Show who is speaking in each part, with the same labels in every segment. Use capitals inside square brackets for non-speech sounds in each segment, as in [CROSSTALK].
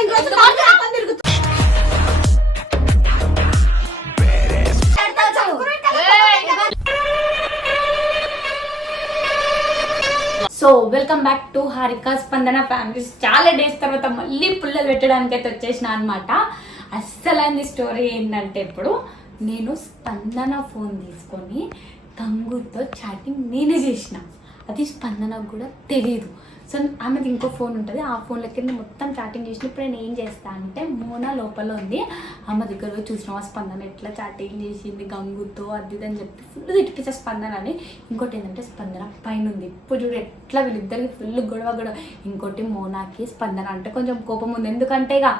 Speaker 1: ఎందుకు
Speaker 2: నాకు రాపని తిరుగుతుంది.
Speaker 1: So welcome back to Harika Spandana families చాలా డేస్ తర్వాత మళ్ళీ పుల్లలు పెట్టడానికి అయితే వచ్చేసిన అనమాట అస్సలైన స్టోరీ ఏంటంటే ఇప్పుడు నేను స్పందన ఫోన్ తీసుకొని గంగుతో చాటింగ్ నేనే చేసిన. అది స్పందనకు కూడా తెలియదు సో ఆమెది ఇంకో ఫోన్ ఉంటుంది. ఆ ఫోన్లో కింద మొత్తం చాటింగ్ చేసిన ఇప్పుడు నేను ఏం చేస్తా అంటే మోనా లోపల ఉంది. ఆమె దగ్గర పోయి ఆ స్పందన? ఎట్లా చాటింగ్ చేసింది? గంగుతో అది అని చెప్పి ఫుల్ తిట్టిపించే స్పందన అని. ఇంకోటి ఏంటంటే స్పందన పైన ఉంది. ఇప్పుడు చూడు ఎట్లా వీళ్ళిద్దరికి ఫుల్ గొడవ గొడవ. ఇంకోటి మోనాకి స్పందన అంటే కొంచెం కోపం ఉంది. ఎందుకంటే ఇక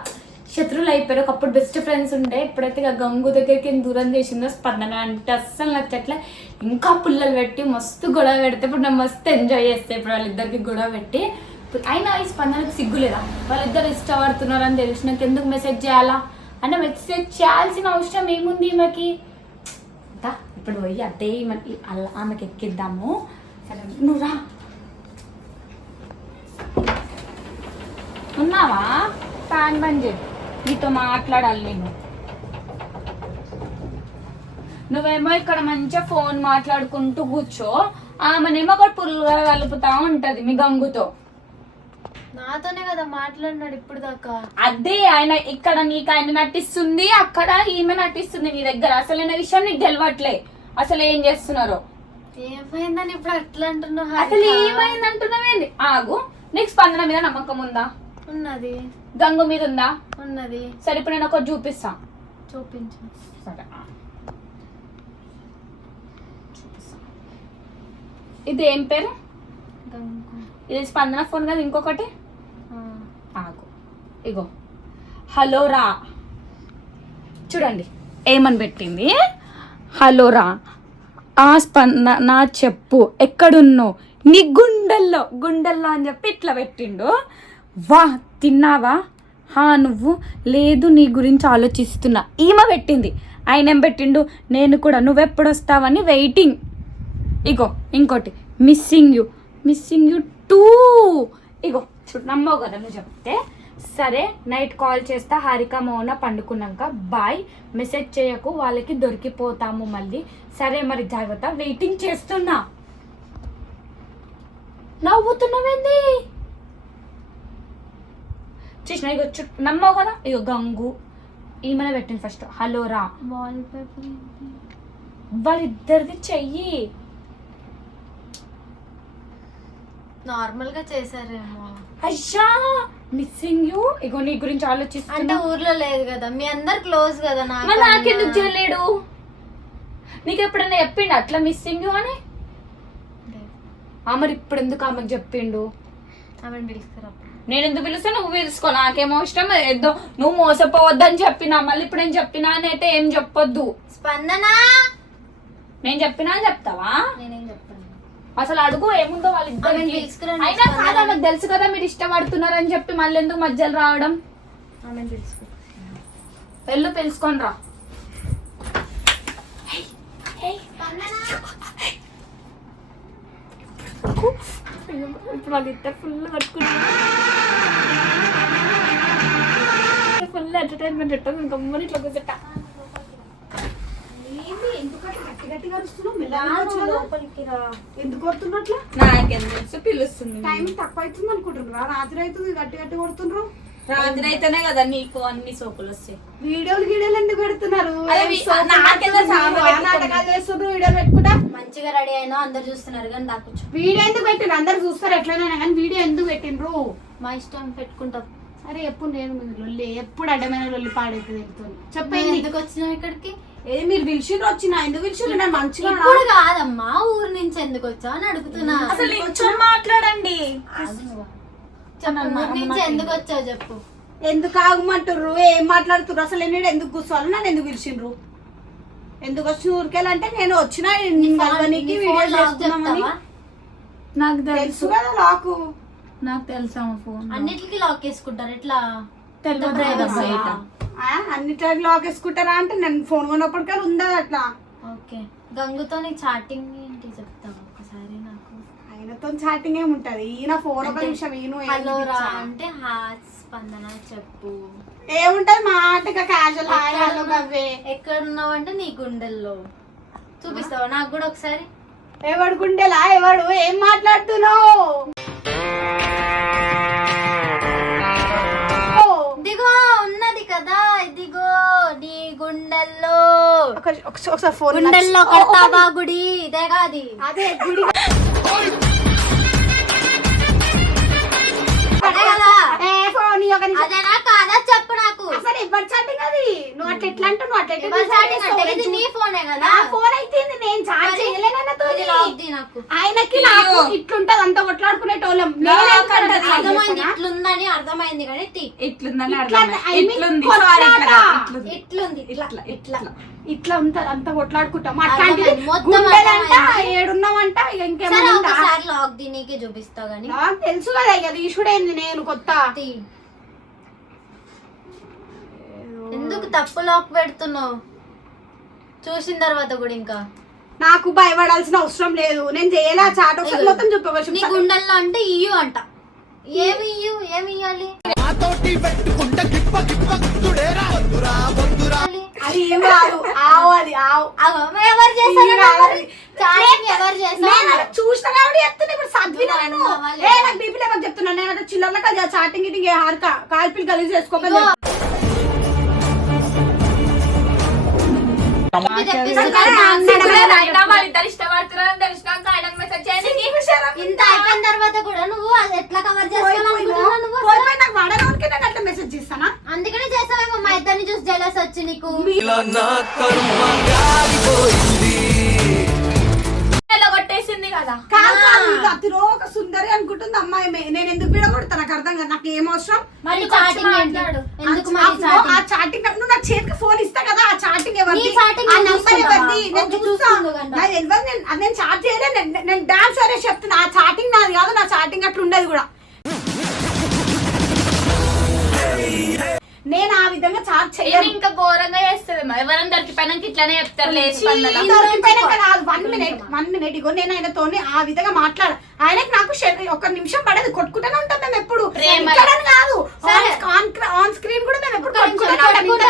Speaker 1: శత్రువులు అయిపోయారు. ఒకప్పుడు బెస్ట్ ఫ్రెండ్స్ ఉండే. ఇప్పుడైతే ఇక గంగు దగ్గరికి దూరం చేసిందో స్పందన అంటే అస్సలు నచ్చట్లే. ఇంకా పుల్లలు పెట్టి మస్తు గొడవ పెడితే ఇప్పుడు నేను మస్తు ఎంజాయ్ చేస్తే ఇప్పుడు వాళ్ళిద్దరికి గొడవ పెట్టి అయినా ఈ స్పందనకి సిగ్గులేదా? వాళ్ళిద్దరు ఇష్టపడుతున్నారు అని తెలిసినాక ఎందుకు మెసేజ్ చేయాలా? అంటే మెసేజ్ చేయాల్సిన అవసరం ఏముంది ఈమెకి? దా, ఇప్పుడు పోయి అదే ఈమె- అలా ఆమెకి ఎక్కిద్దాము. సరే నువ్వు రా. ఉన్నావా? ఫ్యాన్ బంద్ చేయి. నీతో మాట్లాడాలి నేను. నువ్వేమో ఇక్కడ మంచిగా ఫోన్ మాట్లాడుకుంటూ కూర్చో ఆమెనేమో అక్కడ పుల్లుగా కలుపుతా ఉంటది మీ గంగుతో.
Speaker 3: నాతోనే కదా మాట్లాడినాడు ఇప్పుడు దాకా
Speaker 1: అదే ఆయన ఇక్కడ నీకు ఆయన నటిస్తుంది అక్కడ ఈమె నటిస్తుంది నీ దగ్గర. అసలు అనే విషయం నీకు తెలియట్లే అసలు ఏం చేస్తున్నారో.
Speaker 3: ఏమైందని ఇప్పుడు అట్లా అంటున్నావు
Speaker 1: అసలు? ఏమైంది అంటున్నావేంది ఆగు నీకు స్పందన మీద నమ్మకం ఉందా?
Speaker 3: ఉన్నది.
Speaker 1: గంగు మీద ఉందా?
Speaker 3: ఉన్నది.
Speaker 1: సరే ఇప్పుడు నేను ఒకటి చూపిస్తా.
Speaker 3: చూపించు.
Speaker 1: సరే. ఇది ఏం పేరు? ఇది స్పందన ఫోన్ కదా ఇంకొకటి. ఆగు. ఇగో. హలో రా. చూడండి ఏమని పెట్టింది? హలో రా. ఆ స్పందన నా చెప్పు. ఎక్కడున్నావు? నీ గుండెల్లో గుండెల్లో అని చెప్పి ఇట్లా పెట్టిండు. వా తిన్నావా? హా నువ్వు లేదు నీ గురించి ఆలోచిస్తున్నా. ఈమె పెట్టింది. ఆయన ఏం పెట్టిండు? నేను కూడా నువ్వెప్పుడు వస్తావని వెయిటింగ్. ఇగో ఇంకోటి. Missing you. Missing you too. ఇగో చూడు నమ్మవు కదా నువ్వు చెప్తే. సరే నైట్ కాల్ చేస్తా. హారిక మౌన పండుకున్నాక బాయ్. మెసేజ్ చేయకు వాళ్ళకి దొరికిపోతాము మళ్ళీ. సరే మరి జాగ్రత్త. వెయిటింగ్ చేస్తున్నా. నవ్వుతున్నావేంది? చూసిన ఇగో చు నమ్మవు కదా? ఇగో గంగు ఈమెనే పెట్టింది ఫస్ట్ హలో రా.
Speaker 3: వాల్ పేపర్ ఏంటి?
Speaker 1: వాళ్ళిద్దరిది చెయ్యి.
Speaker 3: నార్మల్గా చేశారేమో.
Speaker 1: అయ్యా మిస్సింగ్ యూ ఇగో నీ గురించి
Speaker 3: అంటే
Speaker 1: ఆలోచిస్తున్నా
Speaker 3: ఊర్లో లేదు కదా మీ అందరు క్లోజ్ కదా నాకు
Speaker 1: మరి నాకెందుకు చేయలేడు? నీకు ఎప్పుడైనా చెప్పిండు అట్లా మిస్సింగ్ యూ అని? ఆ మరి ఇప్పుడు ఎందుకు ఆమెకు చెప్పిండు?
Speaker 3: ఆమెను పిలుస్తారా
Speaker 1: నేను ఎందుకు పిలుస్తా? నువ్వు పిలుచుకో నాకేమో ఇష్టం ఏదో నువ్వు మోసపోవద్దని చెప్పినా మళ్ళీ ఇప్పుడు నేను చెప్పినా అని అయితే ఏం చెప్పొద్దు.
Speaker 3: స్పందన?
Speaker 1: నేను చెప్పినా అని చెప్తావా?
Speaker 3: నేనేం చెప్పాను.
Speaker 1: అసలు అడుగు ఏముందో
Speaker 3: ఆమెను
Speaker 1: వాళ్ళిద్దరికి
Speaker 3: పిలుచుకురండి,
Speaker 1: అయినా కాదు
Speaker 3: స్పందన.
Speaker 1: ఆమెకు తెలుసు కదా మీరు ఇష్టపడుతున్నారని చెప్పి మళ్ళీ ఎందుకు మధ్యలో రావడం?
Speaker 3: ఆమెను పిలుచుకో
Speaker 1: వెళ్ళు పిలుచుకొని రా. ఇప్పుడు వాళ్ళిద్దరు ఫుల్ కట్టుకున్నారు ఫుల్ ఎంటర్టైన్మెంట్ ఉంటుంది గమ్మని ఇట్లా కూర్చుంటా.
Speaker 2: ఎందుకు కొడుతున్నట్లా
Speaker 1: నాకేం తెలుసు పిలుస్తుంది.
Speaker 2: టైం తక్కువ అవుతుంది అనుకుంటున్నారా. రాత్రి అవుతుంది గట్టి గట్టి కొడుతుండ్రు
Speaker 1: రాత్రి అయితేనే కదా నీకు అన్ని సోకులు వస్తాయి.
Speaker 2: వీడియోలు గీడియోలు ఎందుకు పెడుతున్నారు. నాటకాలు వీడియోలు పెట్టుకుంటా?
Speaker 3: మంచిగా రెడీ అయినా అందరు చూస్తున్నారు కానీ నాకు
Speaker 2: వీడియో ఎందుకు పెట్టిండ్రు? అందరు చూస్తారు ఎట్లనైనా కానీ వీడియో ఎందుకు పెట్టిండ్రు?
Speaker 3: మా ఇష్టం పెట్టుకుంటాం.
Speaker 2: సరే ఎప్పుడు నేను లొల్లి? ఎప్పుడు అడ్డమైన లొల్లి పాడైతే తెలుస్తుంది
Speaker 3: మేము
Speaker 2: చెప్పండి
Speaker 3: ఎందుకు వచ్చినాం ఇక్కడికి?
Speaker 2: ఏది మీరు పిలిచిండ్రు వచ్చిన? ఎందుకు పిలిచిండ్రు? నేను మంచిగా
Speaker 3: ఇప్పుడు కాదమ్మా ఊరు నుంచి ఎందుకు వచ్చావు అని అడుగుతున్నా.
Speaker 1: అసలు మాట్లాడండి.
Speaker 3: నుంచి ఎందుకు వచ్చావు చెప్పు.
Speaker 2: ఎందుకు ఆగమంటుర్రు? ఏం మాట్లాడుతుర్రు? అసలు నేను ఎందుకు కూర్చోవాలి? నన్ను ఎందుకు పిలిచిండ్రు? ఎందుకు వచ్చి ఊరికెళ్ళంటే నేను వచ్చిన కలవనీకి వీడియో చేస్తున్నామని?
Speaker 1: నాకు
Speaker 2: తెలుసు. కదా లాకు
Speaker 1: నాకు తెలుసు ఫోన్
Speaker 3: అన్నిటికీ లాక్ వేసుకుంటారు. ఎట్లా?
Speaker 2: అన్నిటికి లాక్ వేసుకుంటారా అంటే నేను ఫోన్ కొన్నప్పటికీ ఉందా అట్లా.
Speaker 3: ఓకే. గంగుతో చాటింగ్ ఏంటి చెప్తావా ఒకసారి నాకు
Speaker 2: ఆయనతో చాటింగ్ ఏముంటది ఈయన ఫోన్ ఒక నిమిషం ఈయన
Speaker 3: హలో రా అంటే హా స్పందన చెప్పు.
Speaker 2: ఏముంటది? మాటగా క్యాజువల్ హాయ్ హలో గవ్వే
Speaker 3: ఎక్కడ ఉన్నావు? అంటే నీ గుండెల్లో. చూపిస్తావా? నాకు కూడా ఒకసారి.
Speaker 2: ఎవడు గుండెలా? ఎవడు? ఏం మాట్లాడుతున్నావు? ఓ,
Speaker 3: ఇదిగో ఉన్నది కదా ఇదిగో నీ గుండెల్లో.
Speaker 2: ఒక- ఒక- ఒకసారి ఫోన్
Speaker 3: గుండెల్లో కడతావా గుడి? ఇదే కాది.
Speaker 2: అదే గుడి. [LAUGHS] ఏ, ఫోన్ ఇయ్యి ఒక నిమిషం.
Speaker 3: అదేనా కాదా చెప్పు నాకు.
Speaker 2: అసలు ఎవరు చాటింగ్ అది? నువ్వు అట్లా ఎట్లా అంటావు నువ్వు అట్లా ఎట్లా
Speaker 3: ఎవరు చాటింగ్ అంటే
Speaker 2: చేస్తావు?
Speaker 3: ఇది నీ ఫోనే కదా?
Speaker 2: నా ఫోన్ అయితే ఇది నేను చాట్
Speaker 3: ది నాకు.
Speaker 2: ఆయనకి నాకు ఇట్లుంటది అంత కొట్లాడుకునేటోళ్ళం?
Speaker 3: అర్థమైంది ఇట్లుందని అర్థమైంది కానీ తి.
Speaker 1: ఇట్లుందని
Speaker 2: ఇట్లా
Speaker 1: అర్థం
Speaker 2: I mean
Speaker 1: ఇట్లుంది
Speaker 2: కొట్లాట.
Speaker 1: Sorry, ఇట్లా కాదు, ఇట్లుంది.
Speaker 3: ఇట్లుంది. ఇట్లా
Speaker 2: ఇట్లా. ఇట్లా ఉంటది అంత కొట్లాడుకుంటాం అట్లాంటిది.
Speaker 3: మొత్తం.
Speaker 2: ఏడున్నామంట ఇక
Speaker 3: సరే
Speaker 2: ఇంకేమైనా ఉందా?
Speaker 3: ఒకసారి లాక్ చూపిస్తా గానీ
Speaker 2: నాకు తెలుసు కదా ఇక తీసుడేంది నేను కొత్త
Speaker 3: తి. ఎందుకు తప్పు లాక్ పెడుతున్నావు చూసిన తర్వాత కూడా ఇంకా
Speaker 2: నాకు భయపడాల్సిన అవసరం లేదు నేను చేయలే ఆ చాట్ ఒకసారి మొత్తం
Speaker 3: నీ గుండెల్లో అంటే ఇయ్యు అంట ఏమి ఇయ్యు ఏమి ఇయ్యాలి ఇయ్యాలి?
Speaker 2: అది ఏం కాదు. ఆవు అది ఆవు.
Speaker 3: ఎవరు
Speaker 2: చూసిన కాబట్టి చెప్తున్నా. ఇప్పుడు చదివిన నేను
Speaker 3: నువ్వు అవ్వాలి.
Speaker 2: ఏ నాకు బీపీ లేవని చెప్తున్నా. నేను అక్కడ చిల్లర్ల కదా చాటింగ్ గిటింగ్ ఏ హార్క కాల్పిల్ కలిసి
Speaker 1: చేయండి.
Speaker 3: ఇంత అయిపోయిన తర్వాత కూడా నువ్వు అది ఎట్లా కవర్ చేసుకోవాలనుకుంటున్నావు నువ్వు అసలు?
Speaker 2: నాకు వడనోడికి నేను అట్లా మెసేజ్ చేస్తానా
Speaker 3: అందుకనే చేసావేమో మా ఇద్దరిని చూసి జలస్ వచ్చి నీకు.
Speaker 1: కొట్టేసింది కదా?
Speaker 2: కాదు కాదు ఇది అతిరో ఒక సుందరి అనుకుంటుంది అమ్మాయి నేను ఎందుకు విడగొడతా నాకు అర్థం కాదు నాకు ఏం అవసరం?
Speaker 1: వచ్చి
Speaker 3: చాటింగ్ ఏంటి?
Speaker 1: మాట్లాడు.
Speaker 3: ఎందుకు
Speaker 2: ఆ-
Speaker 3: చాటింగ్
Speaker 2: ఆ చాటింగ్ నువ్వు నా చేతికి ఫోన్ ఇస్తా కదా ఆ చాటింగ్ ఎవరిది?
Speaker 3: నీ chatting
Speaker 2: ఆ
Speaker 3: నేను
Speaker 2: నంబర్
Speaker 3: చూసుకుంటావా?
Speaker 2: ఎవరిది? నేను
Speaker 3: ఓకే,
Speaker 2: చూస్తా.
Speaker 3: చూసుకుందు గంట.
Speaker 2: నాకు తెలియదు నేను అది నేను చాట్ చేయలే నేను- నేను డాన్స్ అనే చెప్తున్నా. ఆ చాటింగ్ నాది కాదు నా చాటింగ్ అట్లా ఉండదు కూడా. నేను ఆ విధంగా చాట్
Speaker 1: ఏమి
Speaker 2: చేయను.
Speaker 1: ఇంకా ఘోరంగా చేస్తుంది ఎవరైనా దొరికిపోయినాక ఇట్లానే చెప్తారు లేదు
Speaker 2: దొరికిపోయినాక కాదు వన్ మినిట్. వన్ మినిట్ ఇగో నేను ఆయనతోని ఆ విధంగా మాట్లాడ. ఆయనకి నాకు ఒక నిమిషం పడేది. కొట్టుకుంటూనే ఉంటాం మేము ఎప్పుడు. కాదు. ఆన్ స్క్రీన్ కూడా మేము ఎప్పుడు
Speaker 3: కొట్టుకుంటారా?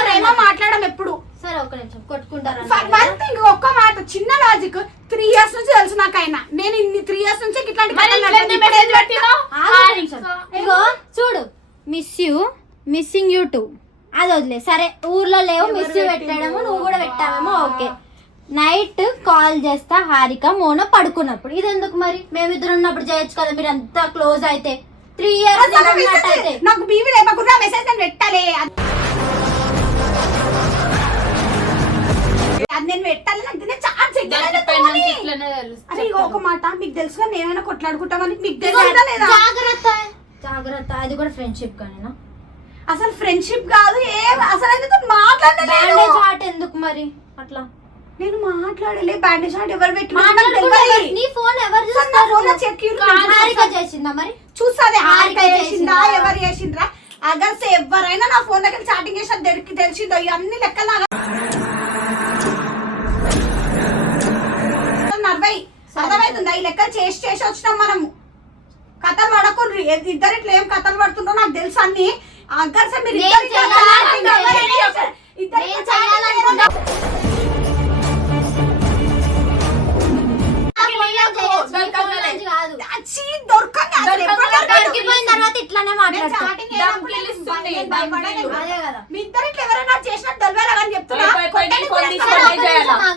Speaker 2: ప్రేమ మాట్లాడడం ఎప్పుడు.
Speaker 3: సరే ఒక్క నిమిషం. కొట్టుకుంటారా
Speaker 2: వన్ థింగ్ ఒక్క మాట. చిన్న లాజిక్ త్రీ ఇయర్స్ నుంచి తెలుసు నాకు ఆయన. నేను ఇన్ని త్రీ ఇయర్స్ నుంచి ఇట్లాంటి
Speaker 3: చూడు. Miss you missing you too. అది వదిలే. సరే ఊర్లో లేవు మిస్ యూ పెట్టాడేమో నువ్వు కూడా పెట్టావేమో ఓకే. నైట్ కాల్ చేస్తా హారిక మోన పడుకున్నప్పుడు. ఇది ఎందుకు మరి? మేమిద్దరు ఉన్నప్పుడు చేయొచ్చు కదా మీరు అంతా క్లోజ్ అయితే. త్రీ ఇయర్స్
Speaker 2: message నాకు బీవీ లేకుండా మెసేజ్ నేను పెట్టాలి. అది నేను పెట్టాలి నాకు
Speaker 1: తెలుసు
Speaker 2: అరే ఒక మాట మీకు తెలుసుగా నేనైనా కొట్లాడుకుంటామని మీకు తెలుసా
Speaker 3: జాగ్రత్త. అది కూడా ఫ్రెండ్షిప్ కానీ
Speaker 2: అసలు ఫ్రెండ్షిప్ కాదు ఏం అసలు అయితే మాట్లాడలేదు?
Speaker 3: ఆట ఎందుకు మరి అట్లా?
Speaker 2: నేను మాట్లాడలే బ్యాండేజ్ ఆర్ట్ ఎవరు
Speaker 3: మాట్లాడుకుంటే
Speaker 2: పెట్టి
Speaker 3: నీ ఫోన్ ఎవరు
Speaker 2: సార్, నా phone లో
Speaker 3: చూస్తారు
Speaker 2: security
Speaker 3: హారిక చేసిందా మరి?
Speaker 2: చూసాది
Speaker 3: హారిక
Speaker 2: చేసిందా
Speaker 3: చేసిందా?
Speaker 2: ఎవరు చేసిండ్రా? అగర్స్ ఎవరైనా నా ఫోన్ దగ్గర చాటింగ్ చేసిన దొరికి తెలిసిందో ఇవన్నీ లెక్కలు నాకు నలభై అర్థమవుతుందా ఈ లెక్కలు చేసి చేసి వచ్చినాం మనము. కథలు పడకుండా ఇద్దరు ఇట్లా ఏం కథలు పడుతుందో నాకు తెలుసు అన్ని. అగ్గర్సే మీరు
Speaker 3: నేను
Speaker 2: ఇద్దరు ఇట్లా
Speaker 3: చేయాలనుకుంటే-
Speaker 2: chatting ఎవరైనా చేస్తారు. ఇద్దరు
Speaker 3: నేను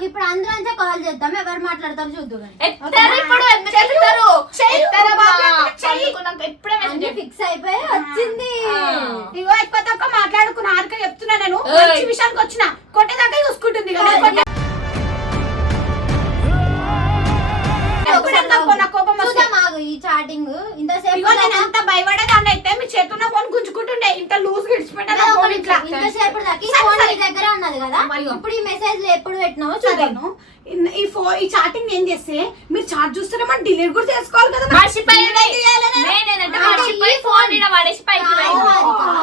Speaker 3: ఇప్పుడు అందరంతా కాల్ చేద్దాం. ఎవరు మాట్లాడతారు చూద్దు
Speaker 1: ఇప్పుడు
Speaker 3: ఫిక్స్ అయిపోయి వచ్చింది.
Speaker 2: ఇగో తక్కువ మాట్లాడుకున్న. ఆర్క చెప్తున్నా నేను. విషయానికి వచ్చిన. కొట్టేదాకా చూసుకుంటుంది కదా.
Speaker 3: ఈ చాటింగ్ ఇంతసేపు
Speaker 2: నేను ఎంత భయపడేదాన్ని అయితే మీ చేతున్న ఫోన్ గుంజుకుంటుండే. ఇంత లూజ్
Speaker 3: నిమిషం. ఇంతసేపు ఫోన్. నీ దగ్గర ఉన్నది కాదు. ఇప్పుడు ఈ మెసేజ్ ఎప్పుడు పెట్టినావో
Speaker 2: ఇన్- ఈ ఫో ఈ చాటింగ్ ఏం చేస్తే మీరు చాట్ చూస్తేనే మనం డిలీట్ కూడా చేసుకోవాలి కదా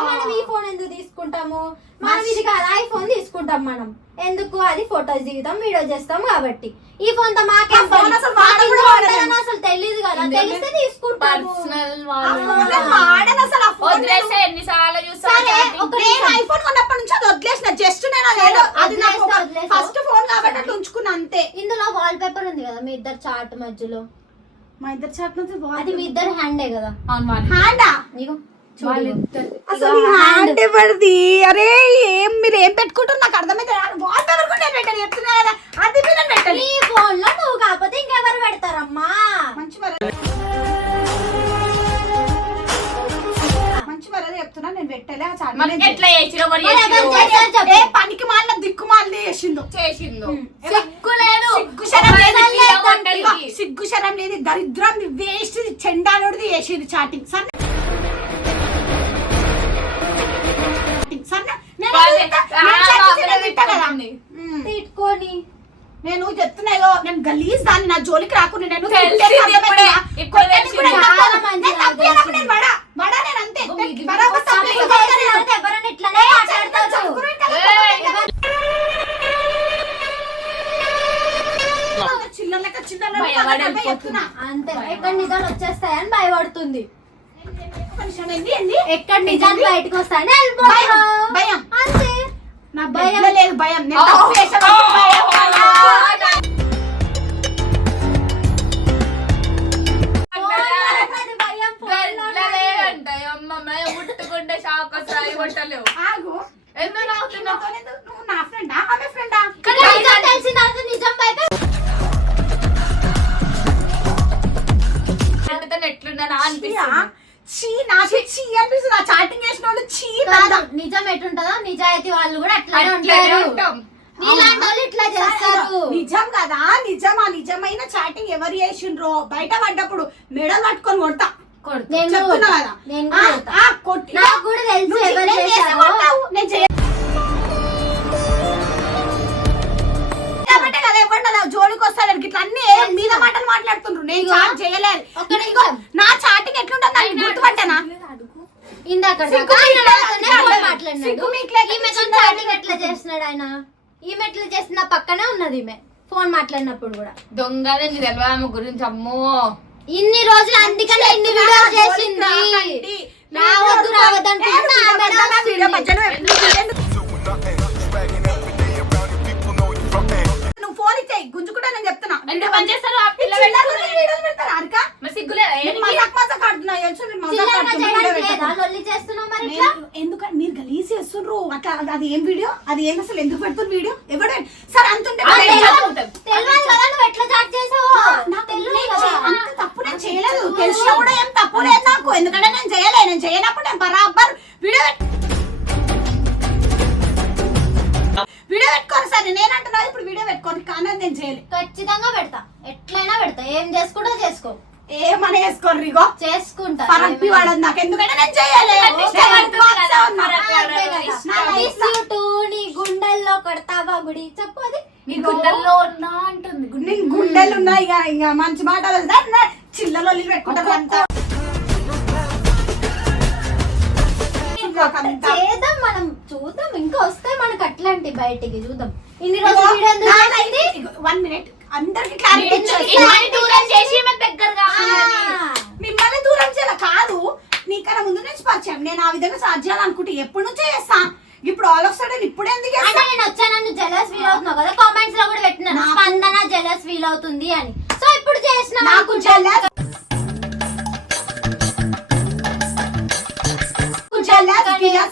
Speaker 3: మనం ఈ ఫోన్ ఎందుకు తీసుకుంటాము? మనం ఇది కాదు ఐఫోన్ తీసుకుంటాం మనం. ఎందుకు? అది ఫోటోస్ దిగుతాం వీడియో చేస్తాం కాబట్టి. ఈ ఫోన్తో మాకేం పని?
Speaker 2: అసలు
Speaker 3: మాకు
Speaker 2: వాడను
Speaker 3: ఇందులో
Speaker 2: కూడా వాడను.
Speaker 3: ఉంటుందని అసలు తెలియదు కదా. తెలిస్తే తీసుకుంటాము.
Speaker 1: పర్సనల్
Speaker 2: ఆ
Speaker 1: వాళ్ళు
Speaker 2: phone నేను వాడను అసలు ఆ phone
Speaker 1: వదిలేస్తే
Speaker 2: నేను-
Speaker 1: ఎన్నిసార్లు చూస్తా
Speaker 3: సరే,
Speaker 1: chatting.
Speaker 3: ఒక
Speaker 2: నేను ఐఫోన్ కొన్నప్పటి నుంచి అది వదిలేసిన. జస్ట్ నేను అది నాకు. First phone. కాబట్టి అట్లా ఉంచుకున్నా అంతే.
Speaker 3: ఇందులో వాల్ పేపర్ ఉంది కదా మీ ఇద్దరు చాట్ మధ్యలో.
Speaker 2: మా ఇద్దరు చాట్
Speaker 3: అది మీ ఇద్దరు హ్యాండే కదా.
Speaker 2: హ్యాండా
Speaker 3: ఇగో.
Speaker 2: అసలు హ్యాండ్. ఎవరిది? అరే ఏం మీరు ఏం పెట్టుకుంటారు నాకు అర్థమైతే వాల్ పేపర్ కూడా నేను పెట్టాను. చెప్తున్నా కదా. అది నేను పెట్టాలి
Speaker 3: నీ ఫోన్లో నువ్వు కాకపోతే ఇంకెవరు పెడతారమ్మా?
Speaker 2: మంచి మర్యాద మంచి మర్యాద చెప్తున్నా. నేను పెట్టలే. ఆ
Speaker 1: ఎట్లా చేసిరో మరి చేసిరో.
Speaker 2: ఏ పనికి మాలిన దిక్కు మాలిన చేసిందో.
Speaker 1: చేసిందో. సిగ్గు లేదు.
Speaker 2: సిగ్గు శరం లేదు, సిగ్గు శరం దరిద్రం వేస్ట్ చెండాలోడిది చేసింది చాటింగ్. సరే?
Speaker 3: తిట్టుకొని
Speaker 2: నేను చెప్తున్నా ఇగో, నేను గలీజ్ దాన్ని నా జోలికి రాకుండా నేను
Speaker 1: తెలిసింది
Speaker 2: తిట్టేది
Speaker 1: ఇప్పుడే,
Speaker 2: అర్థమైందా?
Speaker 1: ఇప్పుడు
Speaker 2: కొట్టేది
Speaker 1: తెలిసింది.
Speaker 2: కూడా
Speaker 3: చాలా
Speaker 2: తప్పు.
Speaker 3: మంచిది
Speaker 2: నేను తప్పు
Speaker 3: నాకు
Speaker 2: చేయనప్పుడు
Speaker 3: తెలిసింది.
Speaker 2: నేను వడా. వడా నేను అంతే.
Speaker 3: ఎక్కడ నిజాలు వచ్చేస్తాయని భయపడుతుంది. ఎక్కడ నిజాలు బయటకు వస్తాయని
Speaker 2: భయం.
Speaker 3: అంతే.
Speaker 2: నా.
Speaker 3: భయం.
Speaker 2: లేదు భయం.
Speaker 1: అనిపిస్తుంది.
Speaker 2: ఆ చాటింగ్ చేసిన వాళ్ళు చీ
Speaker 3: కాదు. నిజం ఎటుంటదో నిజాయితీ వాళ్ళు కూడా అట్లానే ఉంటారు.
Speaker 1: ఉంటాం.
Speaker 3: నీలాంటి వాళ్ళు ఇట్లా చేస్తారు.
Speaker 2: నిజం కదా నిజం ఆ నిజమైన చాటింగ్ ఎవరు చేసిండ్రో బయట పడ్డప్పుడు మెడల్ పట్టుకొని కొడతా.
Speaker 3: నేను కూడా తెలుసు ఎవరు చేశారో.
Speaker 2: నేను జోలికి వస్తాడు ఇట్లా అన్ని మీద మాటలు మాట్లాడుతుండ్రు. నేను చేయలేదు. నా చాటింగ్ ఎట్లుంటుంది నాకు గుర్తుపట్టానా?
Speaker 3: ఇందాక చేస్తున్నాడు ఆయన? ఈమె ఎట్లా చేసిన పక్కనే ఉన్నది ఈమె. ఫోన్ మాట్లాడినప్పుడు కూడా.
Speaker 1: దొంగనే నీ తెలియదు ఆమె గురించి అమ్మో?
Speaker 3: ఇన్ని రోజులు అందుకనే ఇన్ని వీడియోలు చేసింది. రావద్దు రావద్దు అనుకుంటున్నా
Speaker 2: ఫోన్ ఇచ్చేయి గుంజుకుంటా నేను చెప్తున్నా.
Speaker 1: ఎంత పని చేస్తారు? ఆ పిల్ల
Speaker 2: వీడియోలు పెడతారు అరక?
Speaker 1: మరి సిగ్గులేదా
Speaker 2: ఎందుకంటే మీరు గలీజ్ చేస్తుండ్రు? అట్లా అది ఏం వీడియో? అది ఏం అసలు ఎందుకు పెడుతుంది వీడియో? ఎవడే? సరే అంతుంటే తప్పు నేను చేయలేదు. తెలిసినా కూడా ఏం తప్పు లేదు నాకు. ఎందుకంటే నేను చేయలేదు నేను చేయనప్పుడు నేను బరాబర్ వీడియో వీడియో పెట్టుకోరు సరే నేను అంటున్నా ఇప్పుడు వీడియో పెట్టుకోరు కానీ నేను చేయలేదు
Speaker 3: ఖచ్చితంగా పెడతా. ఎట్లయినా పెడతా. ఏం చేసుకుంటా చేసుకో.
Speaker 2: ఏమని వేసుకోరు ఇగో?
Speaker 3: చేసుకుంటా.
Speaker 2: పరప్పి. వాడదు నాకు ఎందుకంటే నేను
Speaker 3: నీ గుండెల్లో కొడతావా గుడి? చెప్పు అది.
Speaker 1: నీ గుండెల్లో ఉన్నా అంటుంది గుండె.
Speaker 2: నేను గుండెలు ఉన్నాయి ఇక ఇక మంచి మాటలు వద్దా? చిల్లలో ఒల్లి పెట్టుకుంటారు అంతా. ఇంకొకంత.
Speaker 3: చేద్దాం మనం చూద్దాం ఇంకా వస్తాయి అట్లాంటి బయటికి చూద్దాం. ఇన్ని రోజులు
Speaker 2: వన్ మినిట్ అందరికి క్లారిటీ
Speaker 1: దూరం చేసి
Speaker 2: మిమ్మల్ని దూరం చేయాలి? కాదు. నీకన్నా ముందు నుంచి పరిచయం. నేను ఆ విధంగా స్టార్ట్ చేయాలనుకుంటే ఎప్పటి నుంచో చేస్తా. ఇప్పుడు ఆల్ ఆఫ్ సడన్ ఇప్పుడు ఎందుకు
Speaker 3: అంటే నేను వచ్చానని జెలస్ ఫీల్ అవుతున్నావు కదా? కామెంట్స్లో కూడా పెట్టినాను
Speaker 2: నాకు-
Speaker 3: స్పందన జెలస్ ఫీల్ అవుతుంది అని. సో ఇప్పుడు చేసిన
Speaker 2: నాకు జలస్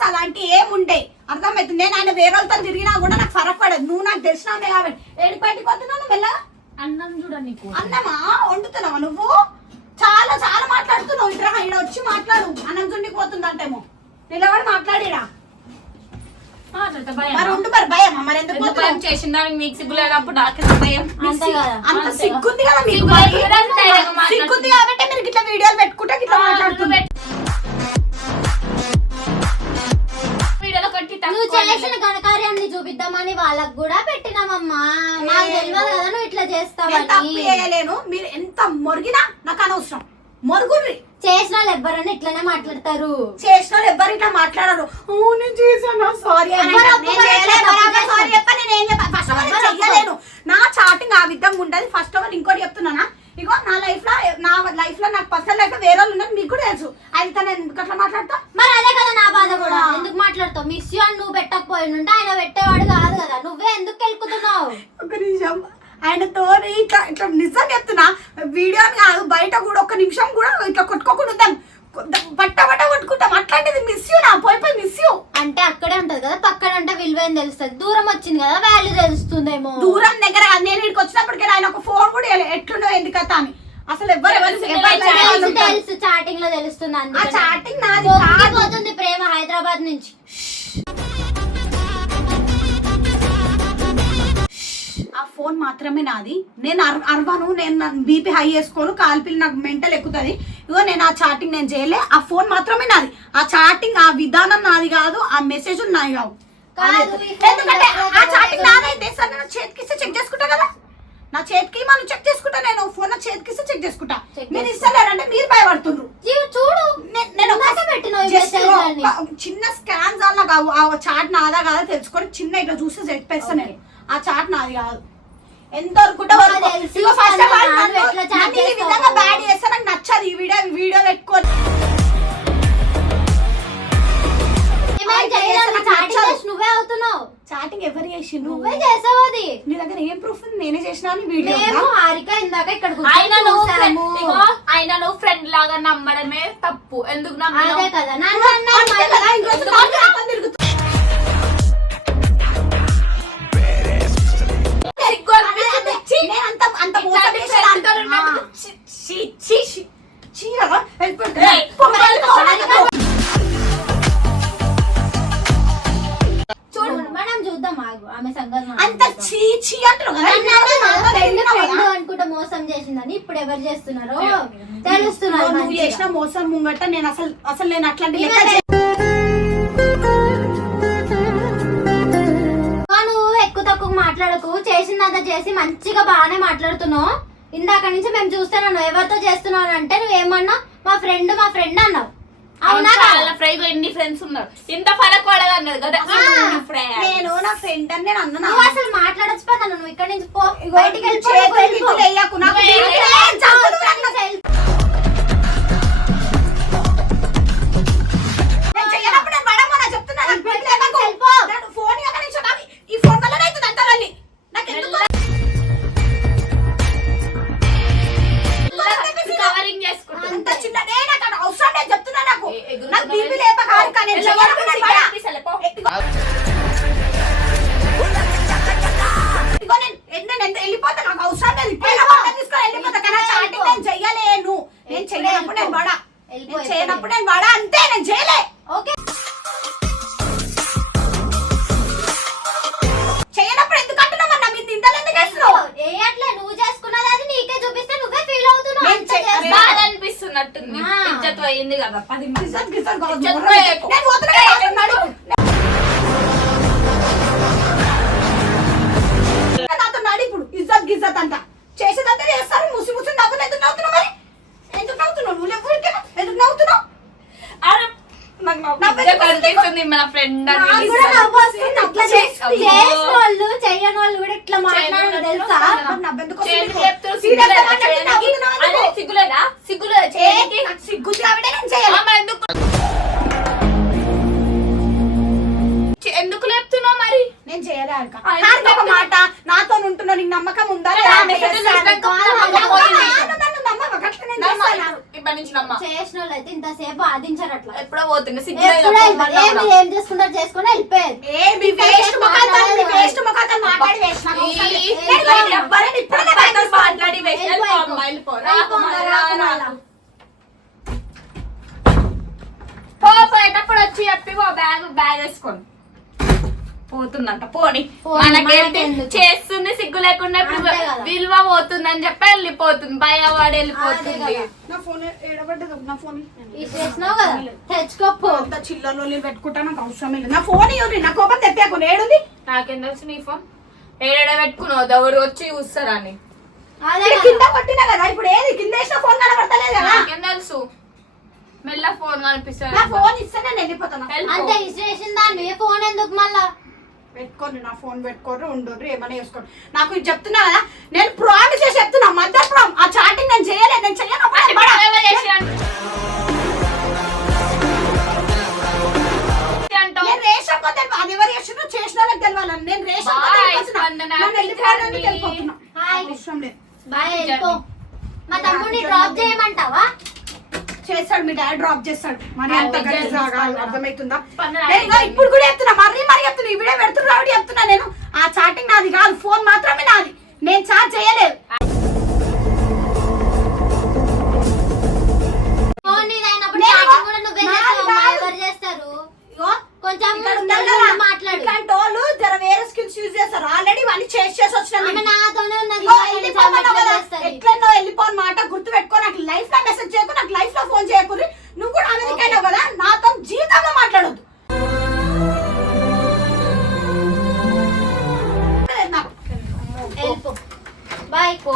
Speaker 2: అలాంటి ఏముండే అర్థమవుతుంది నేను ఆయన వేరే వాళ్ళతో తిరిగినా కూడా నాకు ఫరక్ పడదు. నువ్వు నాకు తెలిసినావే కాబట్టి ఏడు బయటకు వస్తున్నావు మెల్లగా
Speaker 1: అన్నం చూడ నీకు.
Speaker 2: అన్నమా? వండుతున్నావా నువ్వు? చాలా చాలా మాట్లాడుతున్నావు. ఇట్రా ఇక్కడ వచ్చి మాట్లాడు. అన్నం చుండికి పోతుందంటేమో. నిలబడి మాట్లాడిరా మరి ఉండు మరి భయం మరి ఎందుకు
Speaker 1: ఎందుకు
Speaker 2: పోతున్నావు?
Speaker 1: భయం చేసిన దానికి నీకు సిగ్గు లేనప్పుడు నాకు భయం?
Speaker 3: అంతే కదా.
Speaker 2: అంత
Speaker 1: అంతే.
Speaker 2: సిగ్గుంది కదా మీకు. సిగ్గుంది కాబట్టి మీరు ఇట్లా వీడియోలు పెట్టుకుంటే ఇట్లా మాట్లాడుతుంది.
Speaker 3: నువ్వు చేసిన ఘనకార్యాన్ని చూపిద్దామని వాళ్ళకి కూడా పెట్టినామమ్మా. మాకు తెలియదు కదా నువ్వు ఇట్లా
Speaker 2: నేను తప్పు
Speaker 3: చేస్తావని
Speaker 2: చేయలేను? మీరు ఎంత మొరిగినా నాకు అనవసరం. మొరుగుర్రి.
Speaker 3: చేసిన వాళ్ళు ఎవరైనా ఇట్లనే మాట్లాడతారు.
Speaker 2: చేసిన వాళ్ళు ఎవ్వరు ఇట్లా మాట్లాడరు. "ఓ, నేను చేశాను? సారీ
Speaker 3: తప్పు
Speaker 2: సారీ చెప్పా నేను ఏం చెప్పా. ఫస్ట్ ఆఫ్ ఆల్ నేను చెయ్యలేను. నా చాటింగ్ ఆ విధంగా ఉండదు ఫస్ట్ ఆఫ్ ఆల్ ఇంకోటి చెప్తున్నానా? ఇగో నా లైఫ్లో నా లైఫ్లో నాకు పర్సనల్ లైఫ్ వేరే వాళ్ళు ఉన్నారు మీకు కూడా తెలుసు. అయితే నేను ఎందుకు అట్లా మాట్లాడతా?
Speaker 3: మరి అదే బాధ కూడా. ఎందుకు మాట్లాడతావు? మిస్ యూ అని నువ్వు పెట్టకపోయినుంటే ఆయన పెట్టేవాడు కాదు కదా. నువ్వే ఎందుకు కెలుకుతున్నావు
Speaker 2: ఒక నిమిషం. ఆయనతో ఇట్లా ఇట్లా నిజం చెప్తున్నా. వీడియో కాదు బయట కూడా ఒక నిమిషం కూడా ఇట్లా కొట్టుకోకుండా ఉందాం. బట్ట బట్ట కొట్టుకుంటాం. అట్లాంటిది మిస్ యూ నా. పోయి పోయి మిస్ యూ
Speaker 3: అంటే అక్కడే ఉంటది కదా. పక్కన అంటే విలువేం తెలుస్తుంది? దూరం వచ్చింది కదా. వాల్యూ తెలుస్తుందేమో.
Speaker 2: దూరం దగ్గర నేను ఇక్కడికి వచ్చినప్పటికీ ఆయన ఒక ఫోన్ కూడా. ఎట్లుండో ఎందుకు అని. అసలు ఎవరు
Speaker 1: తెలుసు,
Speaker 3: చాటింగ్లో తెలుస్తుంది
Speaker 2: ఆ. చాటింగ్ నాది.
Speaker 3: పోతుంది ప్రేమ హైదరాబాద్ నుంచి.
Speaker 2: ఆ ఫోన్ మాత్రమే నాది. నేను అర్ అరవను నేను బీపీ హై చేసుకోను కాల్పిల్లి నాకు మెంటల్ ఎక్కుతుంది. ఇగో నేను ఆ చాటింగ్ నేను చేయలే ఆ ఫోన్ మాత్రమే నాది. ఆ చాటింగ్ ఆ విధానం నాది కాదు ఆ మెసేజ్ నాది కావు. ఎందుకంటే ఆ చాటింగ్. నాదైతే సార్ నేను చేతికి ఇస్తే చెక్ చేసుకుంటా కదా? నా చేతికి మనం చెక్ చేసుకుంటా నేను? ఫోన్ నా చేతికి ఇస్తే చెక్ చేసుకుంటా. మీరు. ఇస్తలేరంటే మీరు భయపడుతుండ్రు.
Speaker 3: జీవి చూడు.
Speaker 2: నేను చిన్న స్కాన్ కావు ఆ చాట్ నాదా కాదా తెలుసుకొని చిన్న ఇట్లా చూసి చెప్పేస్తాను నేను. ఆ చాట్ నాది కాదు. ఎంత
Speaker 3: నాకు నన్ను- ఎట్లా chat
Speaker 2: నన్ను ఈ. విధంగా బ్యాడ్ చేస్తే నాకు నచ్చదు. ఈ వీడియో వీడియో పెట్టుకొని. నాకు
Speaker 3: నువ్వే అవుతున్నావు.
Speaker 2: చాటింగ్ ఎవరు చేసిండ్రు
Speaker 3: నువ్వే చేసావు అది
Speaker 2: నీ దగ్గర ఏం ప్రూఫ్ ఉంది నేనే చేసిన అని వీడియో
Speaker 3: మేము హారిక ఇందాక ఇక్కడ
Speaker 1: ఆయన నువ్వు. ఇగో ఆయన నువ్వు ఫ్రెండ్ లాగా నమ్మడమే తప్పు ఎందుకు
Speaker 3: అదే కదా నన్ను మళ్ళీ.
Speaker 1: సిగ్గు అనిపిస్తుంది. ఛీ! ఇట్లాంటి ఉన్నందుకు. ఛీ, ఛీ, ఛీ, ఛీ. ఏయ్,
Speaker 2: వెళ్ళిపో,
Speaker 3: మనం చూద్దాం. ఆమె సంగతి
Speaker 2: అంత
Speaker 3: చూద్దాం.
Speaker 2: చీ చీ అంటారు కదా?
Speaker 3: నన్ను అన్నా నా
Speaker 2: నాతో
Speaker 3: ఫ్రెండ్
Speaker 2: వెళ్ళినావు
Speaker 3: ఫ్రెండ్
Speaker 2: కదా.
Speaker 3: అనుకుంటా మోసం చేసిందని ఇప్పుడు ఎవరు చేస్తున్నారో
Speaker 2: నువ్వు
Speaker 3: తెలుస్తున్నారు
Speaker 2: నువ్వు. చేసిన మోసం ముంగట నేను అసలు అసలు నేను అట్లాంటి
Speaker 3: నువ్వు ఎక్కువ తక్కువ మాట్లాడకు. చేసిందంతా చేసి మంచిగా బాగానే మాట్లాడుతున్నావు. ఇందాక నుంచి మేము చూస్తున్నాను ఎవరితో చేస్తున్నావు అంటే నువ్వేమన్నా మా ఫ్రెండ్ మా ఫ్రెండ్ అన్నావు. అవునా?
Speaker 1: వాళ్ళ ఫ్రైగా ఎన్ని ఫ్రెండ్స్ ఉన్నారు? ఇంత ఫరక్ పడదు అన్నది కదా.
Speaker 2: నేను నా ఫ్రెండ్ అని నేను అన్నా
Speaker 3: నువ్వు అసలు మాట్లాడచ్చు నువ్వు ఇక్కడ నుంచి పో. బయటికి
Speaker 2: నేను పోతున్నా నడు ఇప్పుడు. ఇజ్జత్ గిజ్జత్ అంట. చేసేదంతా చేస్తారు. ముసి ముసి నవ్వులు ఎందుకు నవ్వుతున్నావు మరి? ఎందుకు నవ్వుతున్నావు? నువ్వు ఊరికే ఎందుకు నవ్వుతున్నావు?
Speaker 1: అరే, మన ఫ్రెండ్
Speaker 3: వాళ్ళు చెయ్యని వాళ్ళు కూడా ఇట్లా మాట్లాడారు తెలుసా?
Speaker 1: సిగ్గులేదా అదే,
Speaker 2: ఎందుకు?
Speaker 1: సిగ్గులేదా? సిగ్గులేదా
Speaker 2: ఏ,
Speaker 1: చేయడానికి.
Speaker 2: నాకు సిగ్గు కాబట్టి నేను చేయాలి
Speaker 1: అమ్మ, ఎందుకు? చే- ఎందుకు లేపుతున్నావు మరి?
Speaker 2: నేను చేయలే అక్క? మాట. నాతో ఉంటున్నా నీకు నమ్మకం ఉందా
Speaker 3: చేసిన వాళ్ళు అయితే ఇంతసేపు ఆదించారు అట్లా.
Speaker 1: ఎప్పుడో
Speaker 3: వెళ్ళిపోయారు. ఏం ఏం చేసుకుంటారు? చేసుకుని వెళ్ళిపోయారు.
Speaker 2: ఏ, మీ వేస్ట్ ముఖాలతో, మీ వేస్ట్ ముఖాలతో మాట్లాడి వేస్ట్. నాకు అవసరం లేదు. నేను పోయి ఎవ్వరిని ఇప్పుడే బయటకు
Speaker 1: మాట్లాడి
Speaker 3: వెళ్ళిపో, వెళ్ళిపో. వెళ్ళిపో, రాకు మళ్ళా.
Speaker 1: పో పోయేటప్పుడు వచ్చి చెప్పి పో బ్యాగ్ బ్యాగ్ వేసుకొని. పోతుందంట. పోని. మనకేంటి? చేస్తుంది సిగ్గు లేకుండా ఇప్పుడు. విలువ పోతుందని చెప్పి వెళ్ళిపోతుంది. భయపడి
Speaker 3: అదే
Speaker 1: వెళ్ళిపోతుంది.
Speaker 2: నా ఫోన్ ఏడబడ్డదు. నా ఫోన్.
Speaker 3: ఇది చేసినావు కదా తెచ్చుకోపో.
Speaker 2: అంత చిల్లర పెట్టుకుంటా నాకు అవసరం లేదు. నా ఫోన్ ఇవ్వండి నా కోపం తెప్పాకు. ఏడుంది?
Speaker 1: నాకేం తెలుసు నీ ఫోన్? ఏడేడ పెట్టుకున్నావు? దవడు వచ్చి చూస్తారని
Speaker 3: కదా.
Speaker 2: కింద కొట్టినా కదా? ఇప్పుడు ఏది? కింద వేసిన ఫోన్ కనబడతలేదు కదా?
Speaker 1: నాకేం తెలుసు? మెల్ల ఫోన్ కనిపిస్తుంది
Speaker 2: నా ఫోన్ ఇస్తే నేను వెళ్ళిపోతాను?
Speaker 1: వెళ్ళిపో.
Speaker 3: అంతే దాన్ని. ఫోన్ ఎందుకు మళ్ళా?
Speaker 2: పెట్టుకోండి నా ఫోన్ పెట్టుకోరు ఉండరు ఏమైనా చేసుకోండి. నాకు ఇది చెప్తున్నా కదా నేను ప్రామిస్ చేసి చెప్తున్నా మధ్య ప్రామ్ ఆ చాటింగ్ నేను చేయలేదు నేను
Speaker 1: అంటావు?
Speaker 2: నేను రేషన్ కొద్ది అది ఎవరు చేసినో చేసిన వాళ్ళకి తెలవాలని నేను రేషన్. అవసరం లేదు.
Speaker 3: మా. తమ్ముడిని డ్రాప్ చేయమంటావా?
Speaker 2: చేస్తాడు మీ డాడీ డ్రాప్ చేస్తాడు. మరి అంత
Speaker 1: స్పందన.
Speaker 2: అర్థమవుతుందా ఇప్పుడు కూడా చెప్తున్నా మరీ మరీ చెప్తున్నా. ఈ వీడియో పెడుతున్నా చెప్తున్నా నేను. ఆ చాటింగ్ నాది కాదు ఫోన్ మాత్రమే నాది. నేను చాట్ చేయలేదు.
Speaker 3: కొంచెం మాట్లాడు.
Speaker 2: ఇట్లాంటి వాళ్ళు వేరే స్కిల్స్ యూజ్ చేస్తారు. ఆల్రెడీ ఇవన్నీ చేసి చేసి వచ్చిన ఎట్లనో వెళ్ళిపోను మాట. గుర్తు పెట్టుకో నాకు లైఫ్ మెసేజ్ చేయకు నాకు లైఫ్ ఫోన్ చేయకు నువ్వు కూడా అమెరికా కదా? నాతో జీవితంలో మాట్లాడొద్దు. బాయ్ పో.